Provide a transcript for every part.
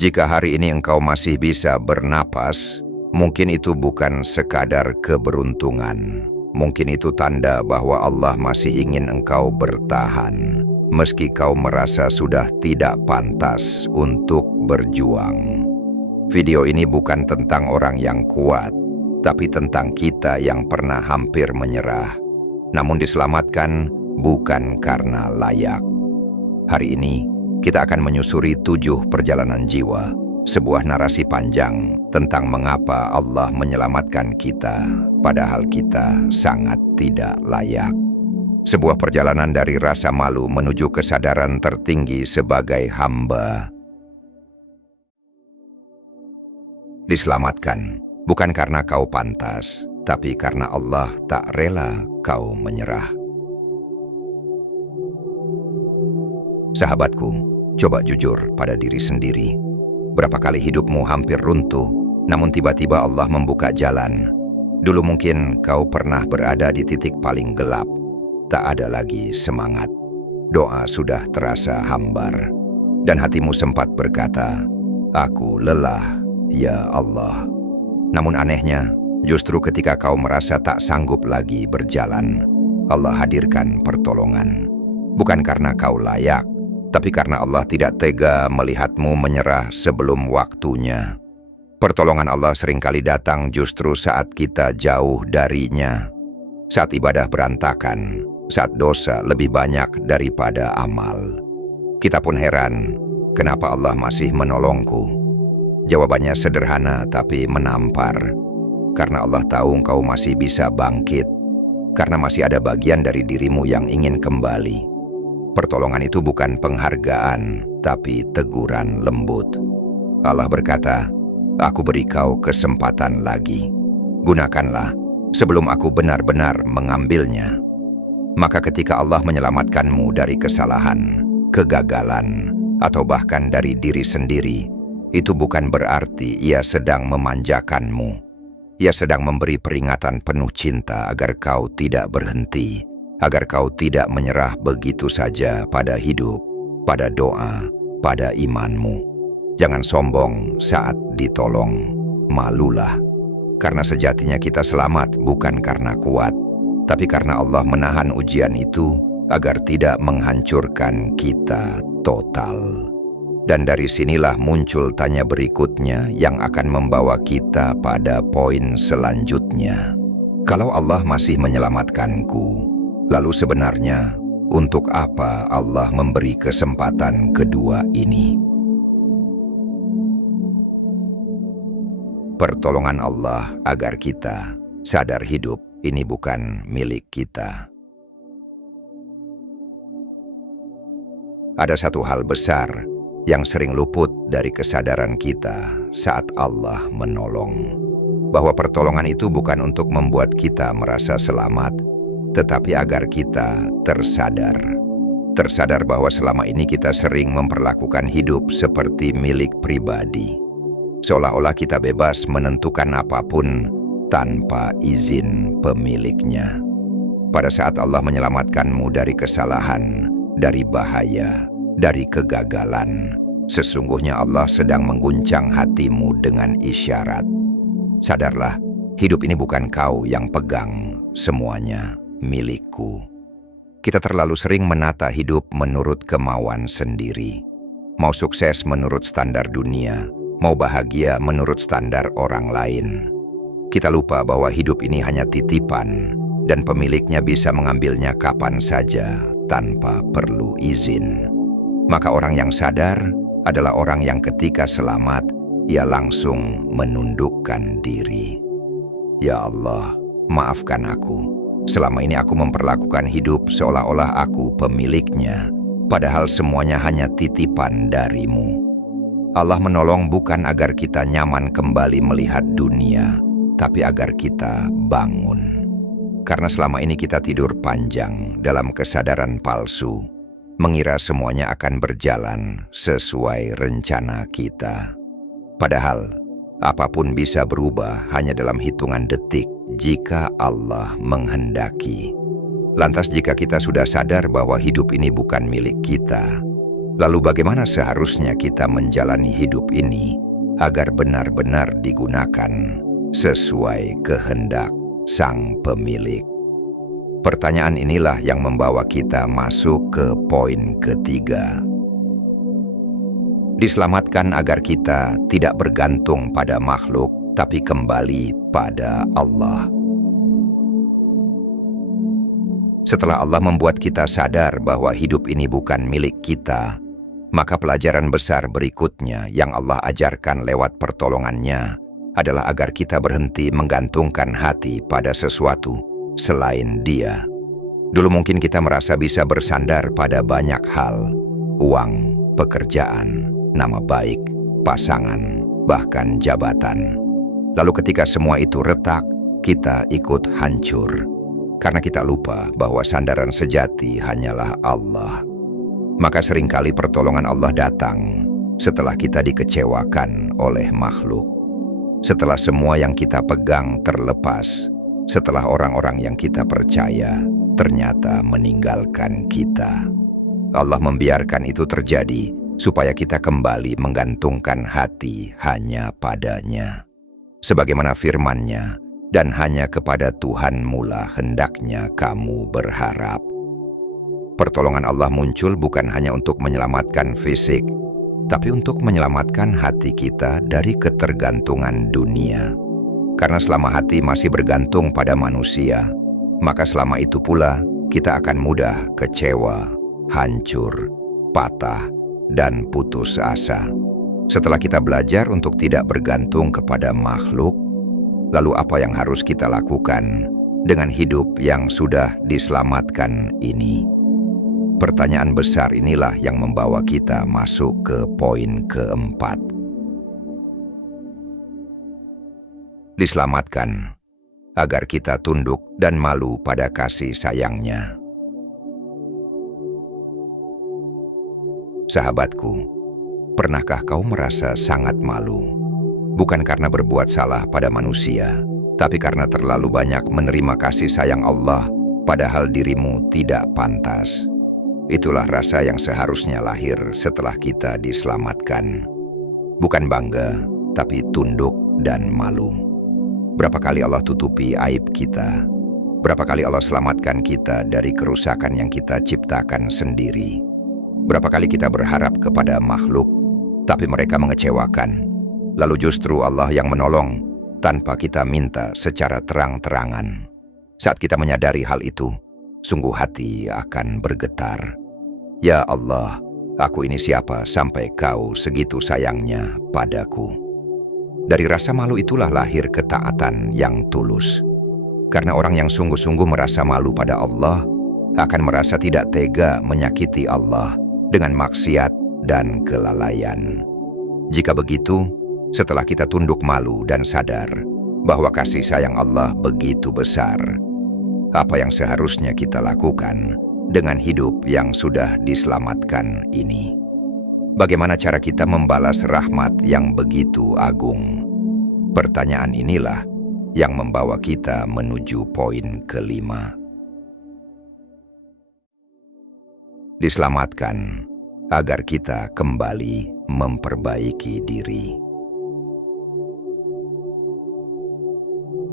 Jika hari ini engkau masih bisa bernapas, mungkin itu bukan sekadar keberuntungan. Mungkin itu tanda bahwa Allah masih ingin engkau bertahan, meski kau merasa sudah tidak pantas untuk berjuang. Video ini bukan tentang orang yang kuat, tapi tentang kita yang pernah hampir menyerah, namun diselamatkan bukan karena layak. Hari ini, kita akan menyusuri 7 perjalanan jiwa, sebuah narasi panjang tentang mengapa Allah menyelamatkan kita, padahal kita sangat tidak layak. Sebuah perjalanan dari rasa malu menuju kesadaran tertinggi sebagai hamba. Diselamatkan bukan karena kau pantas, tapi karena Allah tak rela kau menyerah. Sahabatku, coba jujur pada diri sendiri. Berapa kali hidupmu hampir runtuh, namun tiba-tiba Allah membuka jalan. Dulu mungkin kau pernah berada di titik paling gelap, tak ada lagi semangat. Doa sudah terasa hambar, dan hatimu sempat berkata, "Aku lelah, ya Allah." Namun anehnya, justru ketika kau merasa tak sanggup lagi berjalan, Allah hadirkan pertolongan. Bukan karena kau layak, tapi karena Allah tidak tega melihatmu menyerah sebelum waktunya. Pertolongan Allah seringkali datang justru saat kita jauh darinya. Saat ibadah berantakan, saat dosa lebih banyak daripada amal. Kita pun heran, kenapa Allah masih menolongku? Jawabannya sederhana tapi menampar. Karena Allah tahu engkau masih bisa bangkit. Karena masih ada bagian dari dirimu yang ingin kembali. Pertolongan itu bukan penghargaan, tapi teguran lembut. Allah berkata, "Aku beri kau kesempatan lagi. Gunakanlah sebelum aku benar-benar mengambilnya." Maka ketika Allah menyelamatkanmu dari kesalahan, kegagalan, atau bahkan dari diri sendiri, itu bukan berarti Ia sedang memanjakanmu. Ia sedang memberi peringatan penuh cinta agar kau tidak berhenti, agar kau tidak menyerah begitu saja pada hidup, pada doa, pada imanmu. Jangan sombong saat ditolong, malulah. Karena sejatinya kita selamat bukan karena kuat, tapi karena Allah menahan ujian itu agar tidak menghancurkan kita total. Dan dari sinilah muncul tanya berikutnya yang akan membawa kita pada poin selanjutnya. Kalau Allah masih menyelamatkanku, lalu sebenarnya untuk apa Allah memberi kesempatan kedua ini? Pertolongan Allah agar kita sadar hidup ini bukan milik kita. Ada satu hal besar yang sering luput dari kesadaran kita saat Allah menolong. Bahwa pertolongan itu bukan untuk membuat kita merasa selamat, tetapi agar kita tersadar. Tersadar bahwa selama ini kita sering memperlakukan hidup seperti milik pribadi. Seolah-olah kita bebas menentukan apapun tanpa izin pemiliknya. Pada saat Allah menyelamatkanmu dari kesalahan, dari bahaya, dari kegagalan, sesungguhnya Allah sedang mengguncang hatimu dengan isyarat. Sadarlah, hidup ini bukan kau yang pegang, semuanya milikku. Kita terlalu sering menata hidup menurut kemauan sendiri. Mau sukses menurut standar dunia, mau bahagia menurut standar orang lain. Kita lupa bahwa hidup ini hanya titipan, dan pemiliknya bisa mengambilnya kapan saja tanpa perlu izin. Maka orang yang sadar adalah orang yang ketika selamat, ia langsung menundukkan diri. Ya Allah, maafkan aku. Selama ini aku memperlakukan hidup seolah-olah aku pemiliknya, padahal semuanya hanya titipan darimu. Allah menolong bukan agar kita nyaman kembali melihat dunia, tapi agar kita bangun. Karena selama ini kita tidur panjang dalam kesadaran palsu, mengira semuanya akan berjalan sesuai rencana kita. Padahal, apapun bisa berubah hanya dalam hitungan detik jika Allah menghendaki. Lantas jika kita sudah sadar bahwa hidup ini bukan milik kita, Lalu bagaimana seharusnya kita menjalani hidup ini agar benar-benar digunakan sesuai kehendak Sang Pemilik? Pertanyaan inilah yang membawa kita masuk ke poin ketiga. Diselamatkan agar kita tidak bergantung pada makhluk, tapi kembali pada Allah. Setelah Allah membuat kita sadar bahwa hidup ini bukan milik kita, maka pelajaran besar berikutnya yang Allah ajarkan lewat pertolongannya adalah agar kita berhenti menggantungkan hati pada sesuatu selain Dia. Dulu mungkin kita merasa bisa bersandar pada banyak hal, uang, pekerjaan, nama baik, pasangan, bahkan jabatan. Lalu ketika semua itu retak, kita ikut hancur. Karena kita lupa bahwa sandaran sejati hanyalah Allah. Maka seringkali pertolongan Allah datang setelah kita dikecewakan oleh makhluk. Setelah semua yang kita pegang terlepas, setelah orang-orang yang kita percaya ternyata meninggalkan kita. Allah membiarkan itu terjadi supaya kita kembali menggantungkan hati hanya padanya. Sebagaimana firman-Nya, dan hanya kepada Tuhan mula hendaknya kamu berharap. Pertolongan Allah muncul bukan hanya untuk menyelamatkan fisik, tapi untuk menyelamatkan hati kita dari ketergantungan dunia. Karena selama hati masih bergantung pada manusia, maka selama itu pula kita akan mudah kecewa, hancur, patah, dan putus asa. Setelah kita belajar untuk tidak bergantung kepada makhluk, lalu apa yang harus kita lakukan dengan hidup yang sudah diselamatkan ini? Pertanyaan besar inilah yang membawa kita masuk ke poin keempat. Diselamatkan agar kita tunduk dan malu pada kasih sayang-Nya. Sahabatku, pernahkah kau merasa sangat malu? Bukan karena berbuat salah pada manusia, tapi karena terlalu banyak menerima kasih sayang Allah, padahal dirimu tidak pantas. Itulah rasa yang seharusnya lahir setelah kita diselamatkan. Bukan bangga, tapi tunduk dan malu. Berapa kali Allah tutupi aib kita? Berapa kali Allah selamatkan kita dari kerusakan yang kita ciptakan sendiri? Berapa kali kita berharap kepada makhluk, tapi mereka mengecewakan? Lalu justru Allah yang menolong tanpa kita minta secara terang-terangan. Saat kita menyadari hal itu, sungguh hati akan bergetar. Ya Allah, aku ini siapa sampai Kau segitu sayangnya padaku? Dari rasa malu itulah lahir ketaatan yang tulus. Karena orang yang sungguh-sungguh merasa malu pada Allah akan merasa tidak tega menyakiti Allah dengan maksiat dan kelalaian. Jika begitu, setelah kita tunduk malu dan sadar bahwa kasih sayang Allah begitu besar, apa yang seharusnya kita lakukan dengan hidup yang sudah diselamatkan ini? Bagaimana cara kita membalas rahmat yang begitu agung? Pertanyaan inilah yang membawa kita menuju poin kelima. Diselamatkan agar kita kembali memperbaiki diri.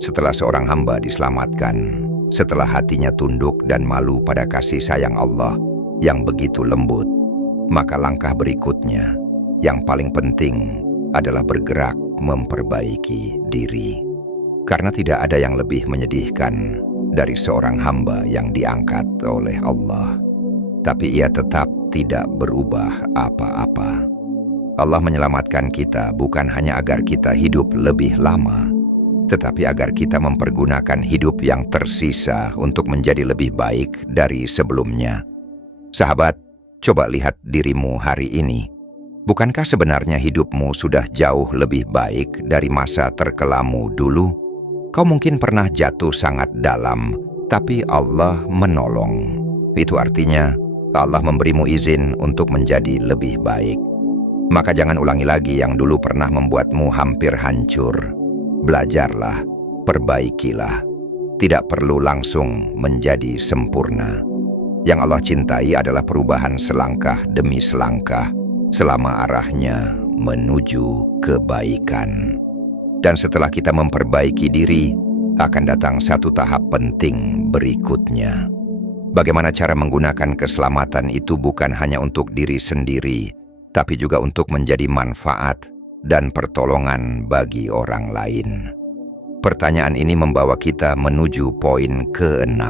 Setelah seorang hamba diselamatkan, setelah hatinya tunduk dan malu pada kasih sayang Allah yang begitu lembut, maka langkah berikutnya yang paling penting adalah bergerak memperbaiki diri. Karena tidak ada yang lebih menyedihkan dari seorang hamba yang diangkat oleh Allah, tapi ia tetap tidak berubah apa-apa. Allah menyelamatkan kita bukan hanya agar kita hidup lebih lama, tetapi agar kita mempergunakan hidup yang tersisa untuk menjadi lebih baik dari sebelumnya. Sahabat, coba lihat dirimu hari ini. Bukankah sebenarnya hidupmu sudah jauh lebih baik dari masa terkelamu dulu? Kau mungkin pernah jatuh sangat dalam, tapi Allah menolong. Itu artinya Allah memberimu izin untuk menjadi lebih baik. Maka jangan ulangi lagi yang dulu pernah membuatmu hampir hancur. Belajarlah, perbaikilah. Tidak perlu langsung menjadi sempurna. Yang Allah cintai adalah perubahan selangkah demi selangkah selama arahnya menuju kebaikan. Dan setelah kita memperbaiki diri, akan datang satu tahap penting berikutnya. Bagaimana cara menggunakan keselamatan itu bukan hanya untuk diri sendiri, tapi juga untuk menjadi manfaat dan pertolongan bagi orang lain. Pertanyaan ini membawa kita menuju poin ke-6.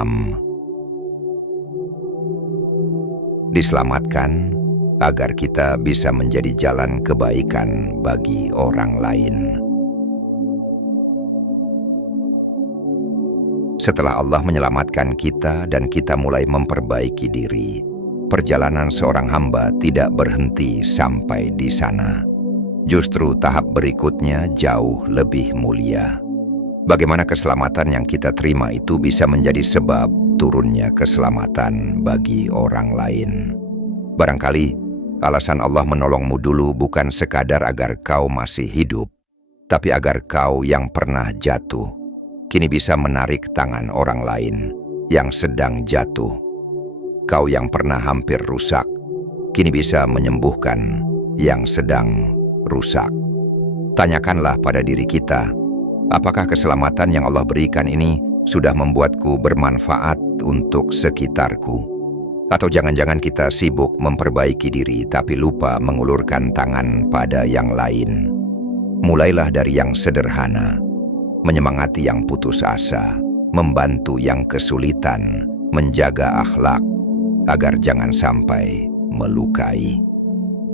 Diselamatkan agar kita bisa menjadi jalan kebaikan bagi orang lain. Setelah Allah menyelamatkan kita dan kita mulai memperbaiki diri, perjalanan seorang hamba tidak berhenti sampai di sana. Justru tahap berikutnya jauh lebih mulia. Bagaimana keselamatan yang kita terima itu bisa menjadi sebab turunnya keselamatan bagi orang lain. Barangkali alasan Allah menolongmu dulu bukan sekadar agar kau masih hidup, tapi agar kau yang pernah jatuh kini bisa menarik tangan orang lain yang sedang jatuh. Kau yang pernah hampir rusak kini bisa menyembuhkan yang sedang rusak. Tanyakanlah pada diri kita, apakah keselamatan yang Allah berikan ini sudah membuatku bermanfaat untuk sekitarku? Atau jangan-jangan kita sibuk memperbaiki diri tapi lupa mengulurkan tangan pada yang lain? Mulailah dari yang sederhana, menyemangati yang putus asa, membantu yang kesulitan, menjaga akhlak, agar jangan sampai melukai.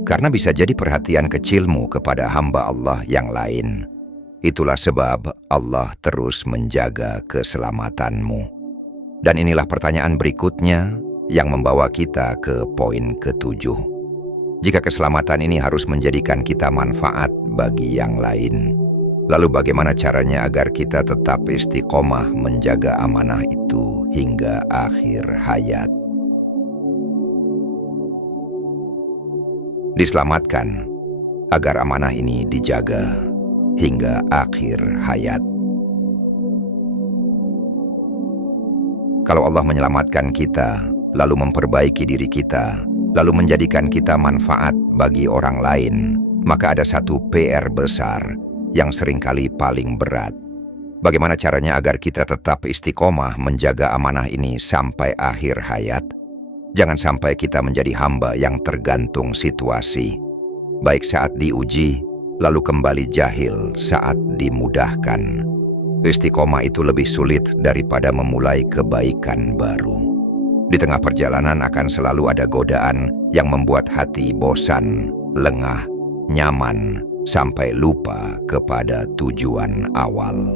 Karena bisa jadi perhatian kecilmu kepada hamba Allah yang lain. Itulah sebab Allah terus menjaga keselamatanmu. Dan inilah pertanyaan berikutnya yang membawa kita ke poin ke-7. Jika keselamatan ini harus menjadikan kita manfaat bagi yang lain, lalu bagaimana caranya agar kita tetap istiqomah menjaga amanah itu hingga akhir hayat? Diselamatkan agar amanah ini dijaga hingga akhir hayat. Kalau Allah menyelamatkan kita, lalu memperbaiki diri kita, lalu menjadikan kita manfaat bagi orang lain, maka ada satu PR besar yang seringkali paling berat. Bagaimana caranya agar kita tetap istiqomah menjaga amanah ini sampai akhir hayat? Jangan sampai kita menjadi hamba yang tergantung situasi, baik saat diuji, lalu kembali jahil saat dimudahkan. Istiqomah itu lebih sulit daripada memulai kebaikan baru. Di tengah perjalanan akan selalu ada godaan yang membuat hati bosan, lengah, nyaman, sampai lupa kepada tujuan awal.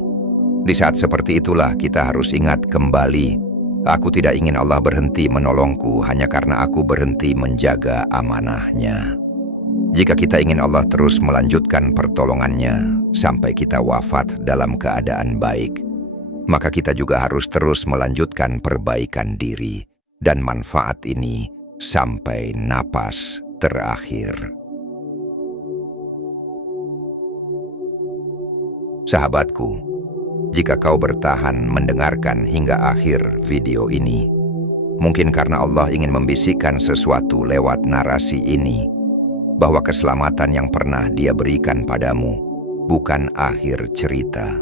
Di saat seperti itulah kita harus ingat kembali, aku tidak ingin Allah berhenti menolongku hanya karena aku berhenti menjaga amanahnya. Jika kita ingin Allah terus melanjutkan pertolongannya sampai kita wafat dalam keadaan baik, maka kita juga harus terus melanjutkan perbaikan diri dan manfaat ini sampai napas terakhir. Sahabatku, jika kau bertahan mendengarkan hingga akhir video ini, mungkin karena Allah ingin membisikkan sesuatu lewat narasi ini, bahwa keselamatan yang pernah Dia berikan padamu bukan akhir cerita,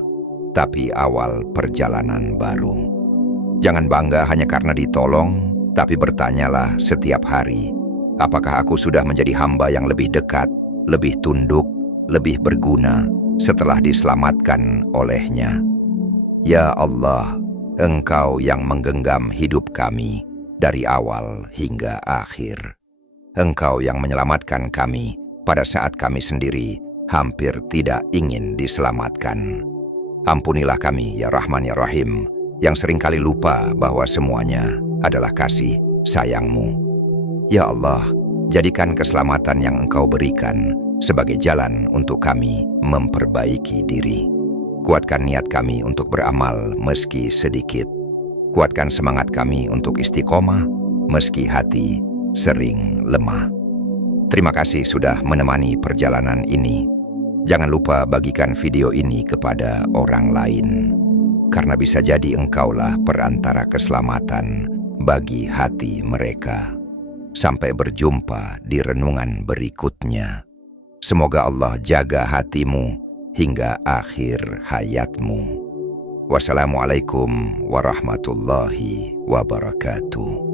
tapi awal perjalanan baru. Jangan bangga hanya karena ditolong, tapi bertanyalah setiap hari, apakah aku sudah menjadi hamba yang lebih dekat, lebih tunduk, lebih berguna setelah diselamatkan oleh-Nya? Ya Allah, Engkau yang menggenggam hidup kami dari awal hingga akhir. Engkau yang menyelamatkan kami pada saat kami sendiri hampir tidak ingin diselamatkan. Ampunilah kami ya Rahman ya Rahim, yang seringkali lupa bahwa semuanya adalah kasih sayang-Mu. Ya Allah, jadikan keselamatan yang Engkau berikan sebagai jalan untuk kami memperbaiki diri. Kuatkan niat kami untuk beramal meski sedikit. Kuatkan semangat kami untuk istiqomah meski hati sering lemah. Terima kasih sudah menemani perjalanan ini. Jangan lupa bagikan video ini kepada orang lain, karena bisa jadi engkaulah perantara keselamatan bagi hati mereka. Sampai berjumpa di renungan berikutnya. Semoga Allah jaga hatimu hingga akhir hayatmu. Wassalamualaikum warahmatullahi wabarakatuh.